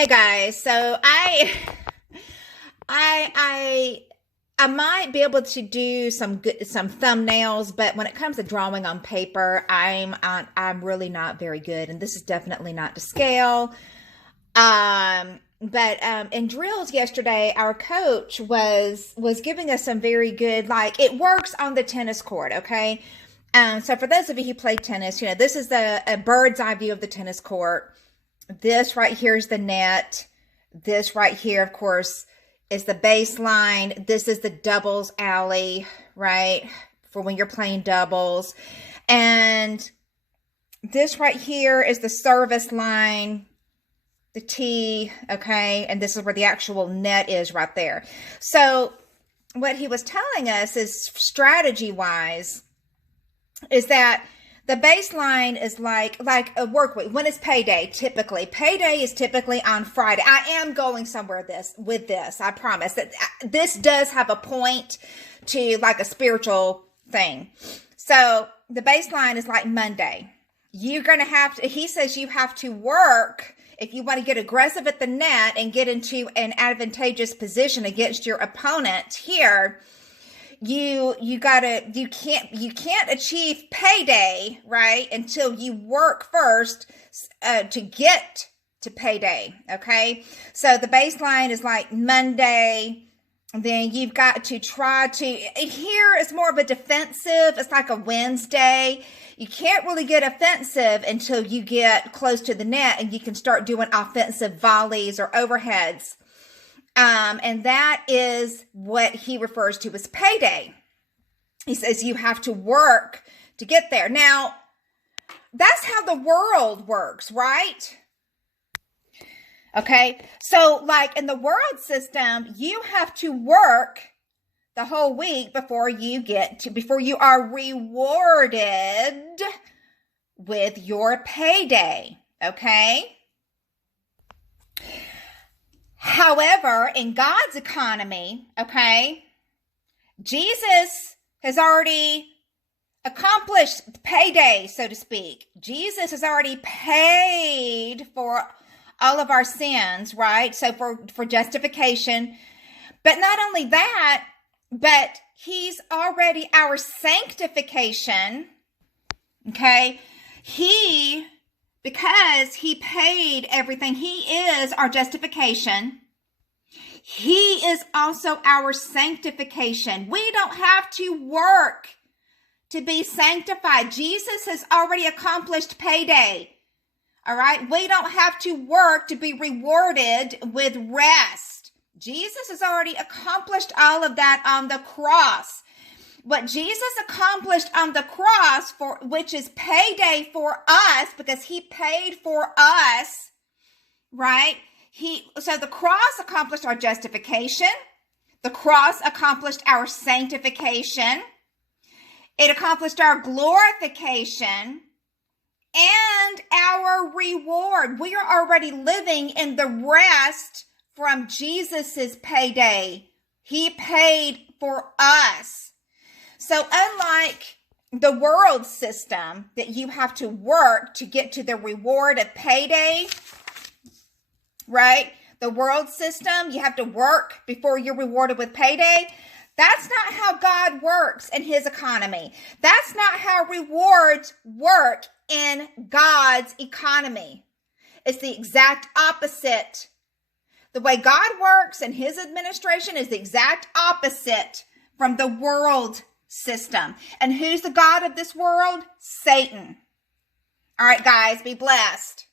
Hey guys, so I I might be able to do some thumbnails, but when it comes to drawing on paper, I'm really not very good, and this is definitely not to scale. But in drills yesterday, our coach was giving us some very good, like, it works on the tennis court, okay? So for those of you who play tennis, this is a bird's eye view of the tennis court. This right here is the net. This right here, of course, is the baseline. This is the doubles alley, right? For when you're playing doubles. And this right here is the service line, the tee, okay? And this is where the actual net is right there. So what he was telling us is, strategy-wise, is that the baseline is like a work week. When is payday? Typically, payday is typically on Friday. I am going somewhere with this. I promise that this does have a point to, like, a spiritual thing. So the baseline is like Monday. You're going to have to, he says you have to work if you want to get aggressive at the net and get into an advantageous position against your opponent here. You can't achieve payday, right, until you work first to get to payday, okay? So the baseline is like Monday. Then you've got to try to, here is more of a defensive. It's like a Wednesday. You can't really get offensive until you get close to the net and you can start doing offensive volleys or overheads. And that is what he refers to as payday. He says you have to work to get there. Now, that's how the world works, right? Okay. So, like, in the world system, you have to work the whole week before you are rewarded with your payday. Okay. However, in God's economy, okay, Jesus has already accomplished payday, so to speak. Jesus has already paid for all of our sins, right? So for justification. But not only that, but he's already our sanctification, okay? Because he paid everything, he is our justification. He is also our sanctification. We don't have to work to be sanctified. Jesus has already accomplished payday. All right? We don't have to work to be rewarded with rest. Jesus has already accomplished all of that on the cross. What Jesus accomplished on the cross, which is payday for us, because he paid for us, right? So the cross accomplished our justification. The cross accomplished our sanctification. It accomplished our glorification and our reward. We are already living in the rest from Jesus's payday. He paid for us. So unlike the world system that you have to work to get to the reward of payday, right? The world system, you have to work before you're rewarded with payday. That's not how God works in his economy. That's not how rewards work in God's economy. It's the exact opposite. The way God works in his administration is the exact opposite from the world system. And who's the God of this world? Satan. All right, guys, be blessed.